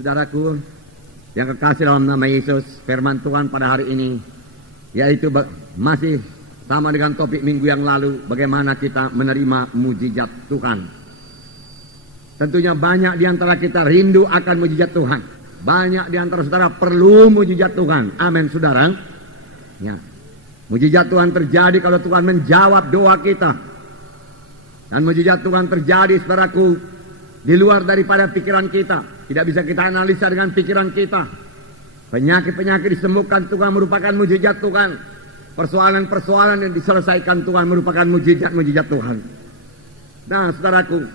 Saudaraku yang kekasih dalam nama Yesus, firman Tuhan pada hari ini yaitu masih sama dengan topik minggu yang lalu, bagaimana kita menerima mujizat Tuhan. Tentunya banyak di antara kita rindu akan mujizat Tuhan. Banyak di antara saudara perlu mujizat Tuhan. Amin, saudara. Ya. Mujizat Tuhan terjadi kalau Tuhan menjawab doa kita. Dan mujizat Tuhan terjadi, saudaraku, di luar daripada pikiran kita. Tidak bisa kita analisa dengan pikiran kita. Penyakit-penyakit disembuhkan Tuhan merupakan mujizat Tuhan. Persoalan-persoalan yang diselesaikan Tuhan merupakan mujizat-mujizat Tuhan. Nah, saudaraku,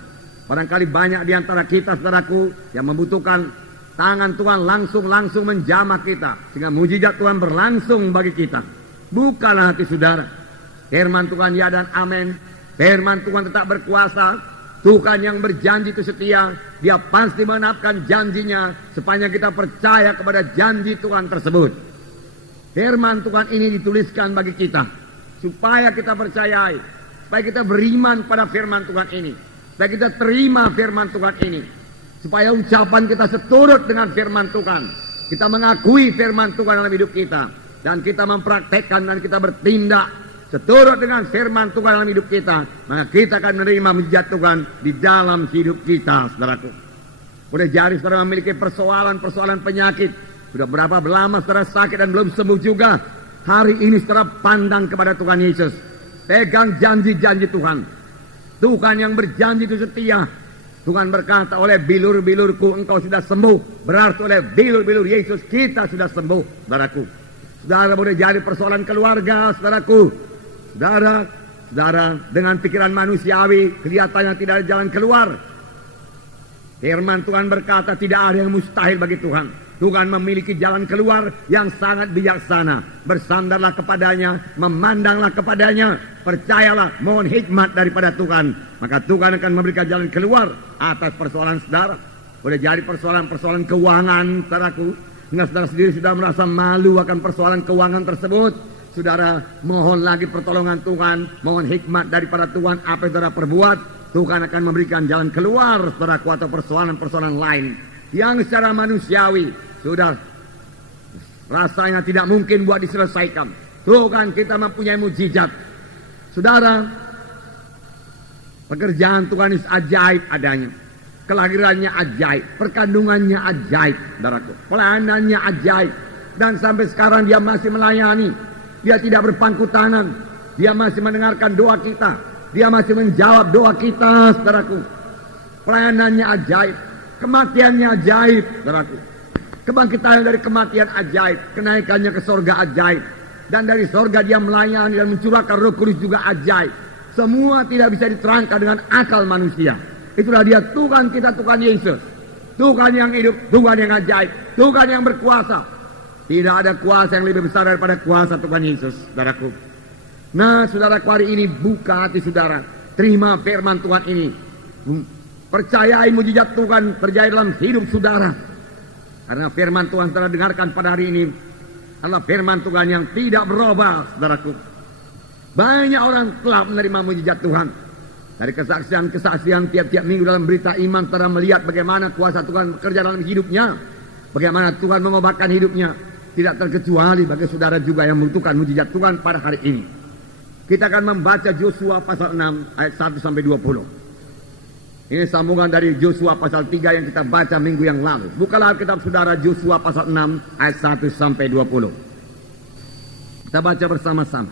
barangkali banyak di antara kita, saudaraku, yang membutuhkan tangan Tuhan langsung menjamah kita. Sehingga mujizat Tuhan berlangsung bagi kita. Bukanlah hati saudara. Firman Tuhan ya dan amin. Firman Tuhan tetap berkuasa. Tuhan yang berjanji itu setia. Dia pasti menepati janjinya sepanjang kita percaya kepada janji Tuhan tersebut. Firman Tuhan ini dituliskan bagi kita supaya kita percayai, supaya kita beriman pada firman Tuhan ini, supaya kita terima firman Tuhan ini, supaya ucapan kita seturut dengan firman Tuhan. Kita mengakui firman Tuhan dalam hidup kita dan kita mempraktekkan dan kita bertindak seturut dengan firman Tuhan dalam hidup kita, maka kita akan menerima mujizat Tuhan di dalam hidup kita, saudaraku. Boleh jadi saudara memiliki persoalan penyakit. Sudah berapa lama saudara sakit dan belum sembuh juga. Hari ini saudara pandang kepada Tuhan Yesus. Pegang janji-janji Tuhan. Tuhan yang berjanji itu setia. Tuhan berkata, oleh bilur-bilurku engkau sudah sembuh. Berarti oleh bilur-bilur Yesus kita sudah sembuh, saudaraku. Saudara boleh jadi persoalan keluarga, saudaraku. Saudara dengan pikiran manusiawi kelihatannya tidak ada jalan keluar. Firman Tuhan berkata tidak ada yang mustahil bagi Tuhan. Tuhan memiliki jalan keluar yang sangat bijaksana. Bersandarlah kepadanya, memandanglah kepadanya, percayalah, mohon hikmat daripada Tuhan. Maka Tuhan akan memberikan jalan keluar atas persoalan saudara. Boleh jadi persoalan-persoalan keuangan, saudaraku. Hingga saudara sendiri sudah merasa malu akan persoalan keuangan tersebut. Saudara mohon lagi pertolongan Tuhan, mohon hikmat daripada Tuhan. Apa yang saudara perbuat, Tuhan akan memberikan jalan keluar, saudaraku, atau persoalan-persoalan lain yang secara manusiawi sudah rasanya tidak mungkin buat diselesaikan. Tuhan kita mempunyai mujizat. Saudara, pekerjaan Tuhan itu ajaib adanya. Kelahirannya ajaib, perkandungannya ajaib, saudaraku. Pelayanannya ajaib. Dan sampai sekarang dia masih melayani. Dia tidak berpangku tangan. Dia masih mendengarkan doa kita. Dia masih menjawab doa kita, saudaraku. Pelayanannya ajaib. Kematiannya ajaib, saudaraku. Kebangkitan dari kematian ajaib. Kenaikannya ke sorga ajaib. Dan dari sorga dia melayani dan mencurahkan Roh Kudus juga ajaib. Semua tidak bisa diterangkan dengan akal manusia. Itulah dia Tuhan kita, Tuhan Yesus. Tuhan yang hidup, Tuhan yang ajaib. Tuhan yang berkuasa. Tidak ada kuasa yang lebih besar daripada kuasa Tuhan Yesus, saudaraku. Nah, saudaraku, hari ini buka hati saudara. Terima firman Tuhan ini. Percayai mujizat Tuhan terjadi dalam hidup saudara. Karena firman Tuhan telah dengarkan pada hari ini adalah firman Tuhan yang tidak berubah, saudaraku. Banyak orang telah menerima mujizat Tuhan. Dari kesaksian-kesaksian tiap-tiap minggu dalam berita iman, saudara melihat bagaimana kuasa Tuhan bekerja dalam hidupnya. Bagaimana Tuhan mengobatkan hidupnya. Tidak terkecuali bagi saudara juga yang membutuhkan mujizat Tuhan pada hari ini. Kita akan membaca Yosua pasal 6 ayat 1 sampai 20. Ini sambungan dari Yosua pasal 3 yang kita baca minggu yang lalu. Bukalah kitab saudara Yosua pasal 6 ayat 1 sampai 20. Kita baca bersama-sama.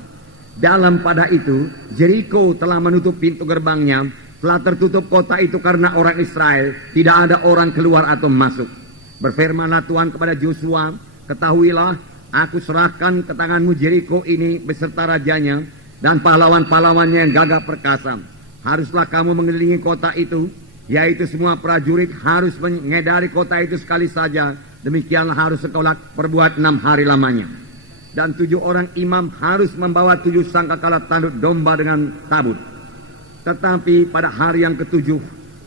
Dalam pada itu, Jericho telah menutup pintu gerbangnya. Telah tertutup kota itu karena orang Israel. Tidak ada orang keluar atau masuk. Berfirmanlah Tuhan kepada Yosua, ketahuilah, aku serahkan ke tanganmu Jericho ini beserta rajanya dan pahlawan-pahlawannya yang gagah perkasa. Haruslah kamu mengelilingi kota itu, yaitu semua prajurit harus mengedari kota itu sekali saja. Demikianlah harus sekolah perbuat 6 hari lamanya. Dan 7 orang imam harus membawa 7 sangkakala tanduk domba dengan tabut. Tetapi pada hari yang ke-7,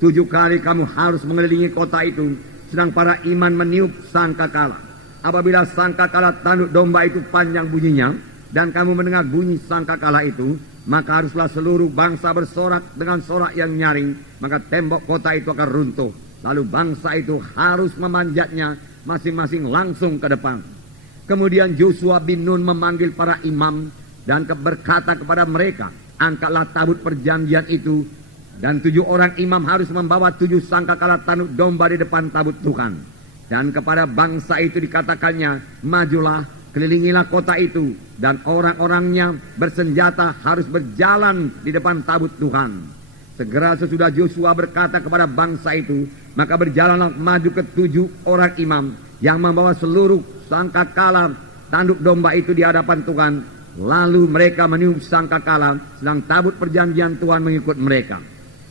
7 kali kamu harus mengelilingi kota itu, sedang para imam meniup sangkakala. Apabila sangkakala tanduk domba itu panjang bunyinya, dan kamu mendengar bunyi sangkakala itu, maka haruslah seluruh bangsa bersorak dengan sorak yang nyaring, maka tembok kota itu akan runtuh. Lalu bangsa itu harus memanjatnya masing-masing langsung ke depan. Kemudian Yosua bin Nun memanggil para imam dan berkata kepada mereka, angkatlah tabut perjanjian itu, dan 7 orang imam harus membawa 7 sangkakala tanduk domba di depan tabut Tuhan. Dan kepada bangsa itu dikatakannya, majulah, kelilingilah kota itu, dan orang-orangnya bersenjata harus berjalan di depan tabut Tuhan. Segera sesudah Yosua berkata kepada bangsa itu, maka berjalanlah maju ke 7 orang imam yang membawa seluruh sangkakala tanduk domba itu di hadapan Tuhan. Lalu mereka meniup sangkakala, sedang tabut perjanjian Tuhan mengikut mereka.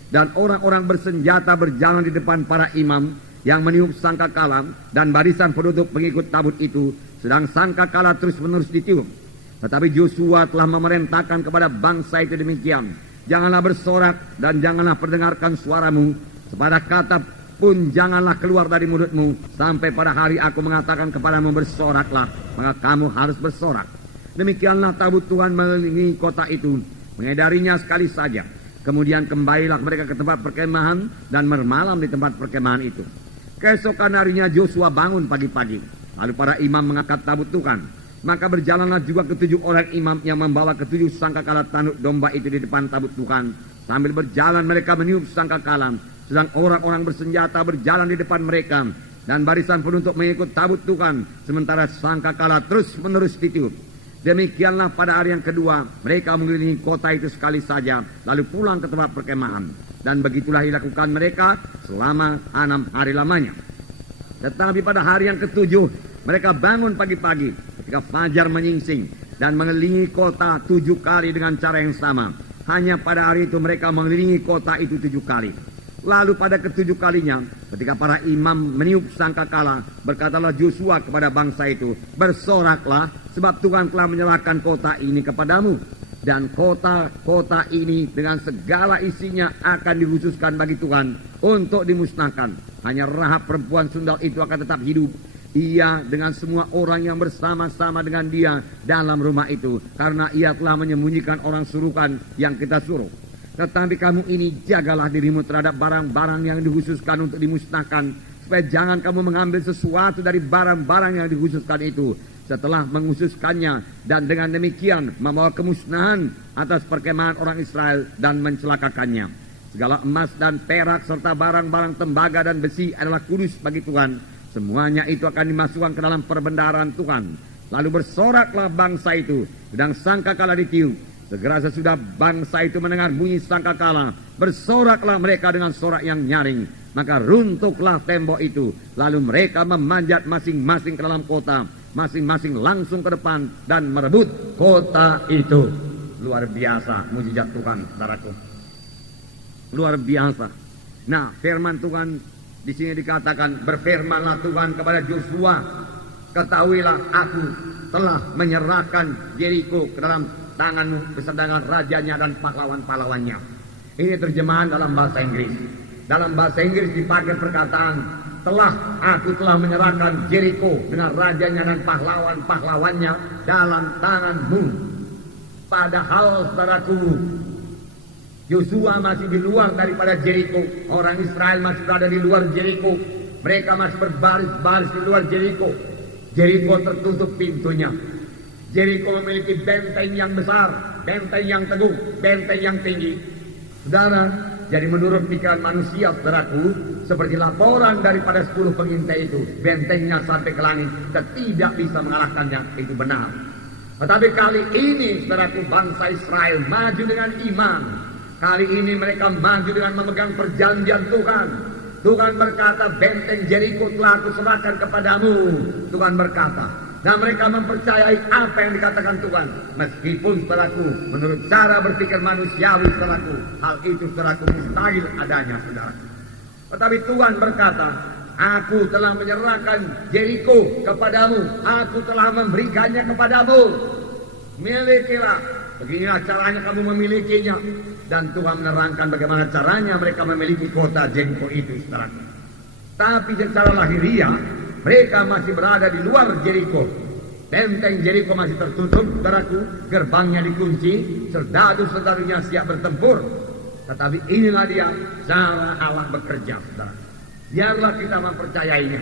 Dan orang-orang bersenjata berjalan di depan para imam yang meniup sangkakala, dan barisan penutup pengikut tabut itu, sedang sangkakala terus-menerus ditiup. Tetapi Yosua telah memerintahkan kepada bangsa itu demikian, janganlah bersorak dan janganlah perdengarkan suaramu, sepada kata pun janganlah keluar dari mulutmu, sampai pada hari aku mengatakan kepadamu bersoraklah, maka kamu harus bersorak. Demikianlah tabut Tuhan mengelilingi kota itu, mengedarinya sekali saja. Kemudian kembalilah mereka ke tempat perkemahan dan bermalam di tempat perkemahan itu. Keesokan harinya Yosua bangun pagi-pagi, lalu para imam mengangkat tabut Tuhan. Maka berjalanlah juga ke 7 orang imam yang membawa ke 7 sangkakala tanduk domba itu di depan tabut Tuhan. Sambil berjalan mereka meniup sangkakala, sedang orang-orang bersenjata berjalan di depan mereka, dan barisan penutup mengikut tabut Tuhan, sementara sangkakala terus-menerus ditiup. Demikianlah pada hari yang kedua mereka mengelilingi kota itu sekali saja, lalu pulang ke tempat perkemahan. Dan begitulah dilakukan mereka selama 6 hari lamanya. Tetapi pada hari yang ke-7 mereka bangun pagi-pagi ketika fajar menyingsing dan mengelilingi kota 7 kali dengan cara yang sama. Hanya pada hari itu mereka mengelilingi kota itu 7 kali. Lalu pada ke-7 kalinya, ketika para imam meniup sangkakala, berkatalah Yosua kepada bangsa itu, bersoraklah, sebab Tuhan telah menyerahkan kota ini kepadamu. Dan kota ini dengan segala isinya akan dikhususkan bagi Tuhan untuk dimusnahkan. Hanya Rahab perempuan sundal itu akan tetap hidup, ia dengan semua orang yang bersama-sama dengan dia dalam rumah itu, karena ia telah menyembunyikan orang suruhan yang kita suruh. Tetapi kamu ini jagalah dirimu terhadap barang-barang yang dikhususkan untuk dimusnahkan, supaya jangan kamu mengambil sesuatu dari barang-barang yang dikhususkan itu setelah mengkhususkannya, dan dengan demikian membawa kemusnahan atas perkemahan orang Israel dan mencelakakannya. Segala emas dan perak serta barang-barang tembaga dan besi adalah kudus bagi Tuhan. Semuanya itu akan dimasukkan ke dalam perbendaharaan Tuhan. Lalu bersoraklah bangsa itu, sedang sangkakala ditiup. Segera sesudah bangsa itu mendengar bunyi sangkakala, bersoraklah mereka dengan sorak yang nyaring. Maka runtuhlah tembok itu, lalu mereka memanjat masing-masing ke dalam kota, masing-masing langsung ke depan dan merebut kota itu. Luar biasa mujizat Tuhan, saudaraku. Luar biasa. Nah, firman Tuhan di sini dikatakan, berfirmanlah Tuhan kepada Yosua, ketahuilah aku telah menyerahkan Yeriko ke dalam tanganmu beserta dengan rajanya dan pahlawan-pahlawannya. Ini terjemahan dalam bahasa Inggris. Dalam bahasa Inggris dipakai perkataan, aku telah menyerahkan Yeriko dengan rajanya dan pahlawan-pahlawannya dalam tanganmu. Padahal saudaraku, Yosua masih di luar daripada Yeriko. Orang Israel masih berada di luar Yeriko. Mereka masih berbaris-baris di luar Yeriko. Yeriko tertutup pintunya. Yeriko memiliki benteng yang besar, benteng yang teguh, benteng yang tinggi. Saudara, jadi menurut pikiran manusia, saudaraku, seperti laporan daripada 10 pengintai itu, bentengnya sampai ke langit dan tidak bisa mengalahkannya, itu benar. Tetapi kali ini, saudaraku, bangsa Israel maju dengan iman. Kali ini mereka maju dengan memegang perjanjian Tuhan. Tuhan berkata, benteng Yeriko telah aku serahkan kepadamu. Tuhan berkata, dan mereka mempercayai apa yang dikatakan Tuhan. Meskipun saudaraku, menurut cara berpikir manusiawi saudaraku, hal itu saudaraku mustahil adanya saudaraku. Tetapi Tuhan berkata, aku telah menyerahkan Yeriko kepadamu. Aku telah memberikannya kepadamu. Milikilah. Beginilah caranya kamu memilikinya. Dan Tuhan menerangkan bagaimana caranya mereka memiliki kota Yeriko itu saudaraku. Tapi secara lahiriah, mereka masih berada di luar Yeriko. Benteng Yeriko masih tertutup, saudaraku. Gerbangnya dikunci, serdadu-serdadunya siap bertempur. Tetapi inilah dia cara Allah bekerja, saudara. Biarlah kita mempercayainya.